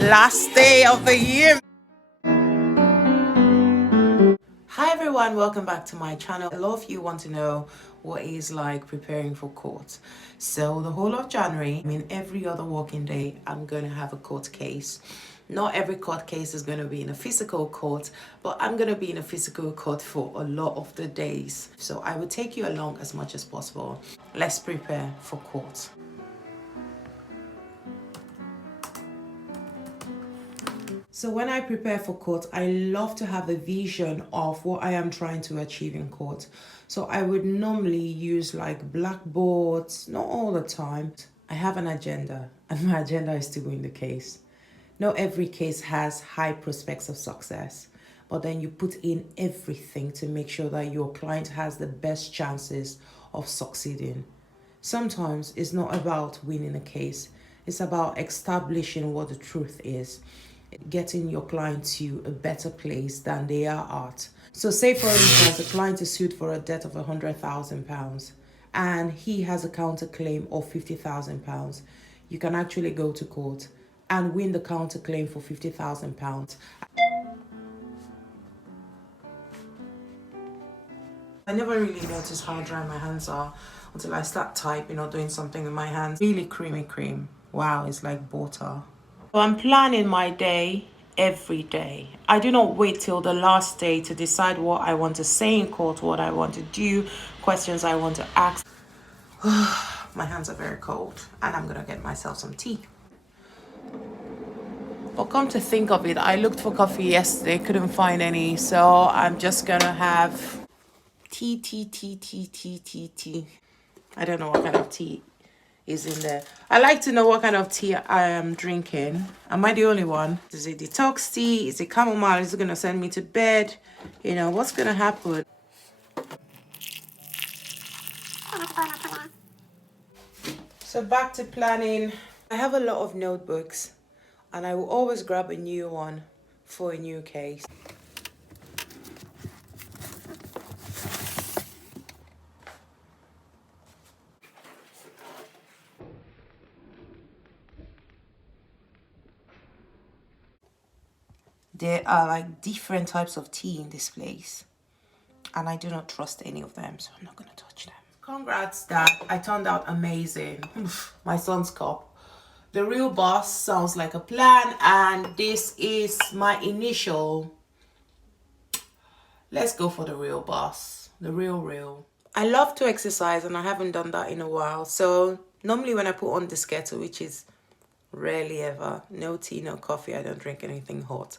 Last day of the year. Hi everyone, welcome back to my channel. A lot of you want to know what it's like preparing for court. So the whole of January, every other working day, I'm going to have a court case. Not every court case is going to be in a physical court, but I'm going to be in a physical court for a lot of the days. So I will take you along as much as possible. Let's prepare for court. So when I prepare for court, I love to have a vision of what I am trying to achieve in court. So I would normally use like blackboards, not all the time. I have an agenda, and my agenda is to win the case. Not every case has high prospects of success, but then you put in everything to make sure that your client has the best chances of succeeding. Sometimes it's not about winning a case, it's about establishing what the truth is, getting your client to a better place than they are at. So say for instance, a client is sued for a debt of £100,000 and he has a counterclaim of £50,000. You can actually go to court and win the counterclaim for £50,000. I never really noticed how dry my hands are until I start typing or doing something with my hands. Really creamy cream. Wow, it's like butter. So I'm planning my day every day. I do not wait till the last day to decide what I want to say in court, what I want to do, questions I want to ask. My hands are very cold and I'm gonna get myself some tea. But come to think of it, I looked for coffee yesterday, couldn't find any, so I'm just gonna have tea. I don't know what kind of tea is in there. I like to know what kind of tea I am drinking. Am I the only one? Is it detox tea? Is it chamomile? Is it gonna send me to bed? You know, what's gonna happen? So back to planning. I have a lot of notebooks and I will always grab a new one for a new case. There are like different types of tea in this place and I do not trust any of them, so I'm not gonna touch them. Congrats that I turned out amazing. My son's cup. The real boss sounds like a plan, and this is my initial. Let's go for the real boss. The real. I love to exercise and I haven't done that in a while. So normally when I put on this kettle, which is rarely ever, no tea, no coffee, I don't drink anything hot.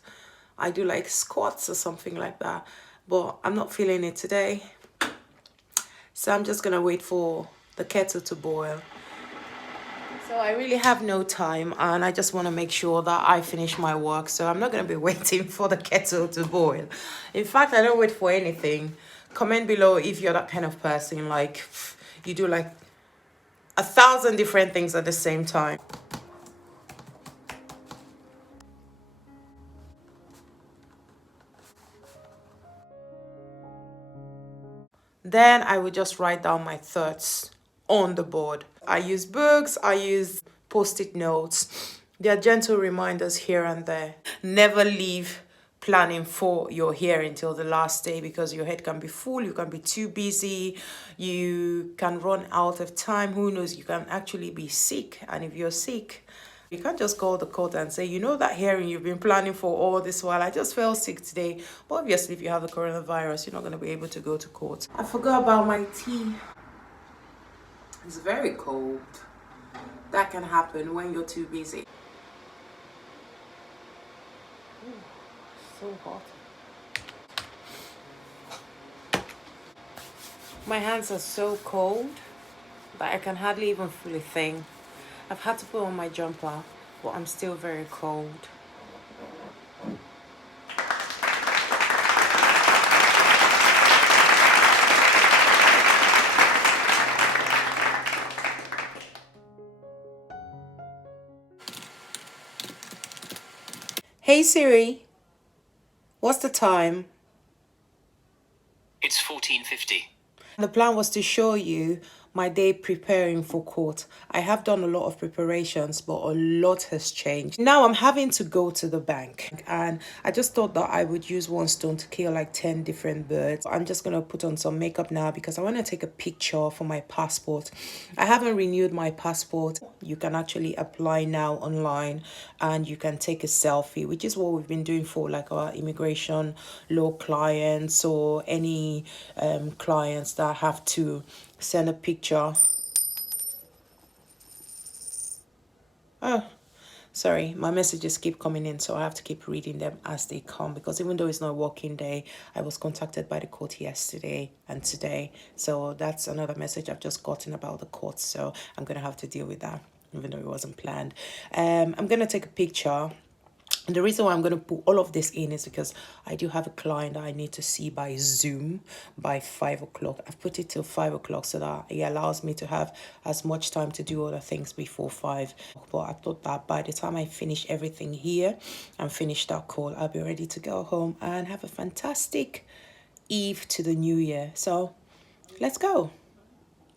I do like squats or something like that, but I'm not feeling it today. So I'm just gonna wait for the kettle to boil. So I really have no time and I just want to make sure that I finish my work. So I'm not going to be waiting for the kettle to boil. In fact, I don't wait for anything. Comment below if you're that kind of person, like you do like 1,000 different things at the same time. Then I will just write down my thoughts on the board. I use books, I use post-it notes. They are gentle reminders here and there. Never leave planning for your hearing till the last day because your head can be full, you can be too busy, you can run out of time. Who knows, you can actually be sick. And if you're sick, you can't just call the court and say, you know, that hearing you've been planning for all this while, I just fell sick today. But obviously, if you have the coronavirus, you're not going to be able to go to court. I forgot about my tea. It's very cold. That can happen when you're too busy. Ooh, so hot. My hands are so cold that I can hardly even feel a thing. I've had to put on my jumper, but I'm still very cold. Hey Siri, what's the time? It's 14:50. The plan was to show you my day preparing for court. I have done a lot of preparations, but a lot has changed. Now I'm having to go to the bank, and I just thought that I would use one stone to kill like 10 different birds. I'm just gonna put on some makeup now because I want to take a picture for my passport. I haven't renewed my passport. You can actually apply now online and you can take a selfie, which is what we've been doing for like our immigration law clients or any clients that have to send a picture. Oh, sorry, my messages keep coming in, so I have to keep reading them as they come, because even though it's not a working day, I was contacted by the court yesterday and today, so that's another message I've just gotten about the court, so I'm gonna have to deal with that even though it wasn't planned. I'm gonna take a picture. And the reason why I'm going to put all of this in is because I do have a client that I need to see by Zoom by 5 o'clock. I've put it till 5 o'clock so that it allows me to have as much time to do other things before 5. But I thought that by the time I finish everything here and finish that call, I'll be ready to go home and have a fantastic eve to the new year. So let's go.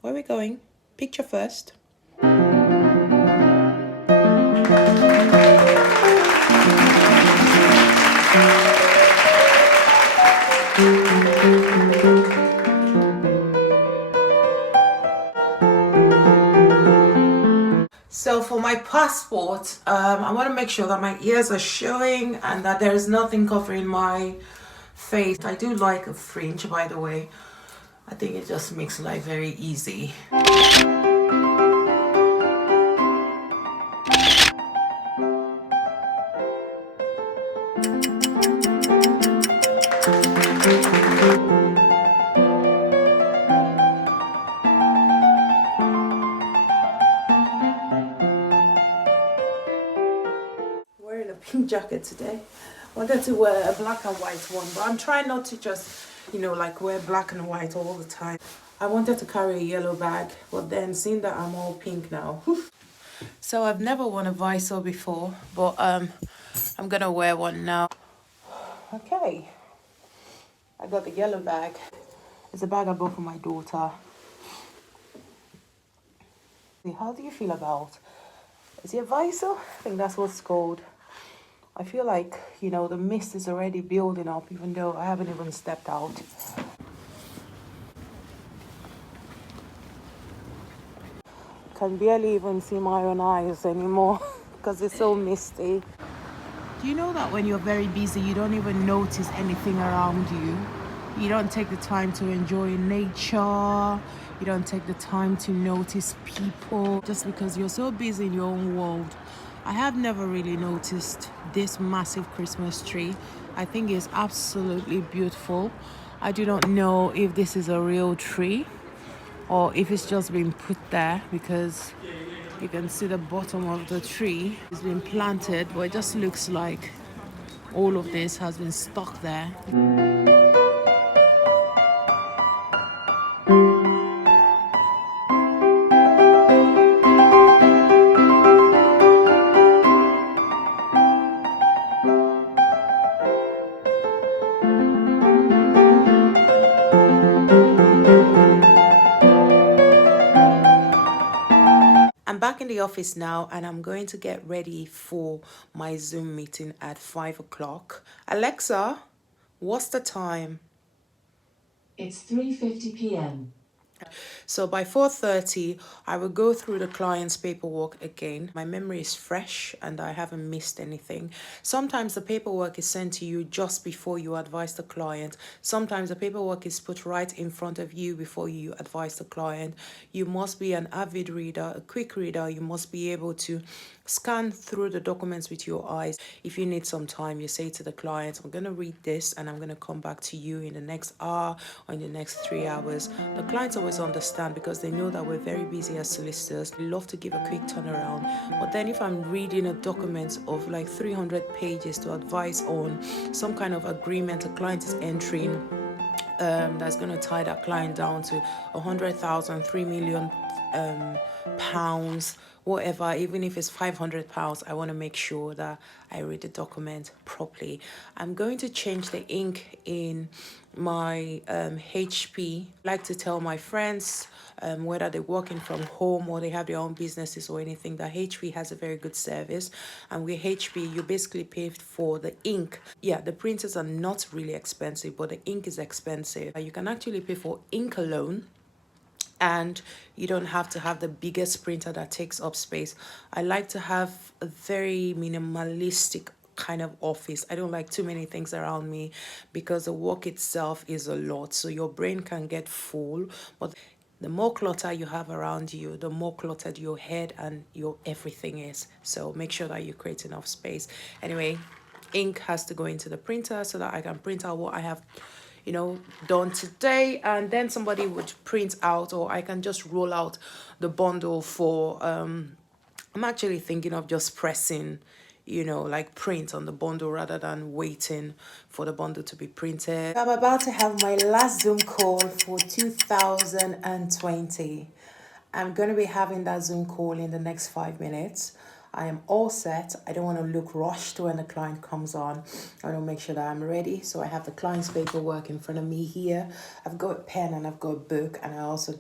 Where are we going? Picture first. So for my passport, I want to make sure that my ears are showing and that there is nothing covering my face. I do like a fringe, by the way. I think it just makes life very easy. Wearing a pink jacket today. I wanted to wear a black and white one, but I'm trying not to just, like wear black and white all the time. I wanted to carry a yellow bag, but then seeing that I'm all pink now. So I've never worn a visor before, but I'm gonna wear one now. Okay, I got the yellow bag. It's a bag I bought for my daughter. How do you feel about, is it a visor? I think that's what it's called. I feel like, the mist is already building up even though I haven't even stepped out. I can barely even see my own eyes anymore because it's so misty. Do you know that when you're very busy, you don't even notice anything around you? You don't take the time to enjoy nature. You don't take the time to notice people just because you're so busy in your own world. I have never really noticed this massive Christmas tree. I think it's absolutely beautiful. I do not know if this is a real tree or if it's just been put there because you can see the bottom of the tree. It's been planted, but it just looks like all of this has been stuck there. I'm back in the office now and I'm going to get ready for my Zoom meeting at 5 o'clock. Alexa, what's the time? It's 3:50 p.m. So by 4:30, I will go through the client's paperwork again. My memory is fresh and I haven't missed anything. Sometimes the paperwork is sent to you just before you advise the client. Sometimes the paperwork is put right in front of you before you advise the client. You must be an avid reader, a quick reader. You must be able to scan through the documents with your eyes. If you need some time, you say to the client, I'm going to read this and I'm going to come back to you in the next hour or in the next 3 hours. The clients always understand because they know that we're very busy as solicitors. We love to give a quick turnaround. But then if I'm reading a document of like 300 pages to advise on some kind of agreement a client is entering, that's going to tie that client down to 100,000, 3 million pounds, whatever, even if it's £500, I want to make sure that I read the document properly. I'm going to change the ink in my HP. I like to tell my friends, whether they're working from home or they have their own businesses or anything, that HP has a very good service. And with HP, you basically pay for the ink. Yeah, the printers are not really expensive, but the ink is expensive. You can actually pay for ink alone, and you don't have to have the biggest printer that takes up space. I like to have a very minimalistic kind of office. I don't like too many things around me because the work itself is a lot, so your brain can get full. But the more clutter you have around you, the more cluttered your head and your everything is. So make sure that you create enough space. Anyway, ink has to go into the printer so that I can print out what I have, you know, done today, and then somebody would print out, or I can just roll out the bundle for I'm actually thinking of just pressing, you know, like print on the bundle rather than waiting for the bundle to be printed. I'm about to have my last Zoom call for 2020. I'm going to be having that Zoom call in the next 5 minutes. I am all set. I don't want to look rushed when the client comes on. I want to make sure that I'm ready. So I have the client's paperwork in front of me here. I've got a pen and I've got a book, and I also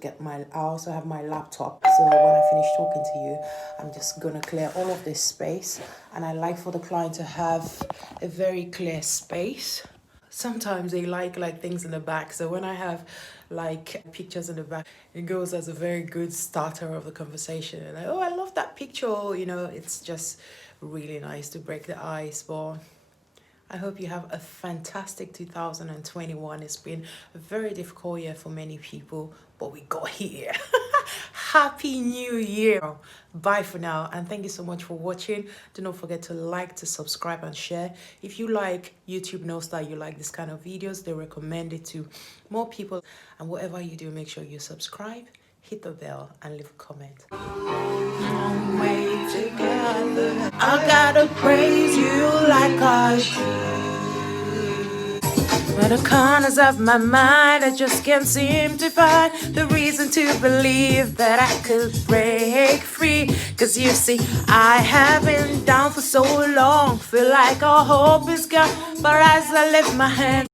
have my laptop. So when I finish talking to you, I'm just going to clear all of this space. And I like for the client to have a very clear space. Sometimes they like things in the back, so when I have like pictures in the back, it goes as a very good starter of the conversation. And like, oh, I love that picture, you know, it's just really nice to break the ice. But I hope you have a fantastic 2021. It's been a very difficult year for many people, but we got here. Happy New Year. Bye for now, and thank you so much for watching. Do not forget to like, to subscribe, and share. If you like, YouTube knows that you like this kind of videos. They recommend it to more people. And whatever you do, make sure you subscribe, hit the bell, and leave a comment. Long way together, I gotta praise you like I should. But the corners of my mind, I just can't seem to find the reason to believe that I could break free. Cause you see, I have been down for so long, feel like all hope is gone. But as I lift my hand